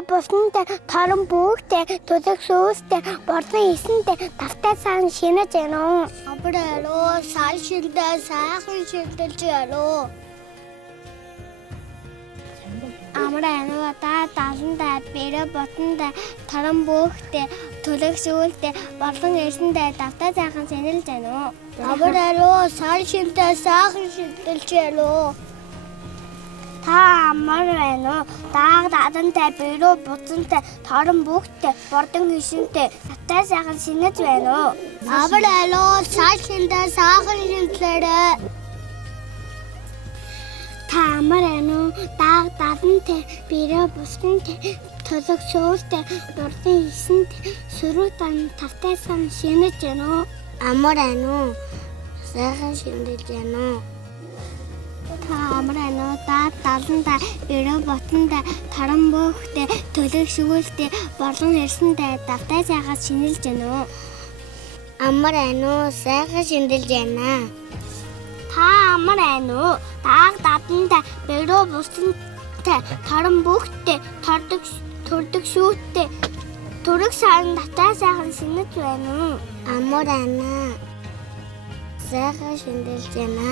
бэрөө буснтай торон бүхтэй төлөг сүүстэй бордон хийсэнтэй тавтай сан шинэж гэнэ. Абралоо сал шиндэ сайхан шиндэлж яруу. Амраа та талантай бэрөө ботонтой торон бүхтэй төлөг сүүстэй бордон хийсэнтэй тавтай сайхан шинэлж гэнэ. Абралоо сал шиндэ сайхан шиндэлж яруу. Та амар байна уу? Дааг дадантай бэрөө буцантай торон бүхтэй бордон хишинтэй тавтай сайхан шинэж байна уу? Абралоо сал шиндэ сайхан шинэлээрээ. Та амар байна уу? Дааг дадантай бэрөө буцантай төлөг сүүстэй бордон хишинтэй сүрүүтэн тавтай сайхан шинэж байна уу? Амар байна уу? Сайхан шинэлж байна уу? Амрано та талантай бэрөө ботонтой торон бүхтэй төлөг шгүүлтэй борлон хэрсэнтэй давтай сайхан шинэлж байна уу? Амар байна уу? Сайхан шинэлж байна. Та амар байна уу? Дааг дадантай бэрөө ботонтой торон бүхтэй төрдөг шүүттэй төрөг сарын давтай сайхан шинэлж байна уу? Амар байна. Сайхан шинэлж байна.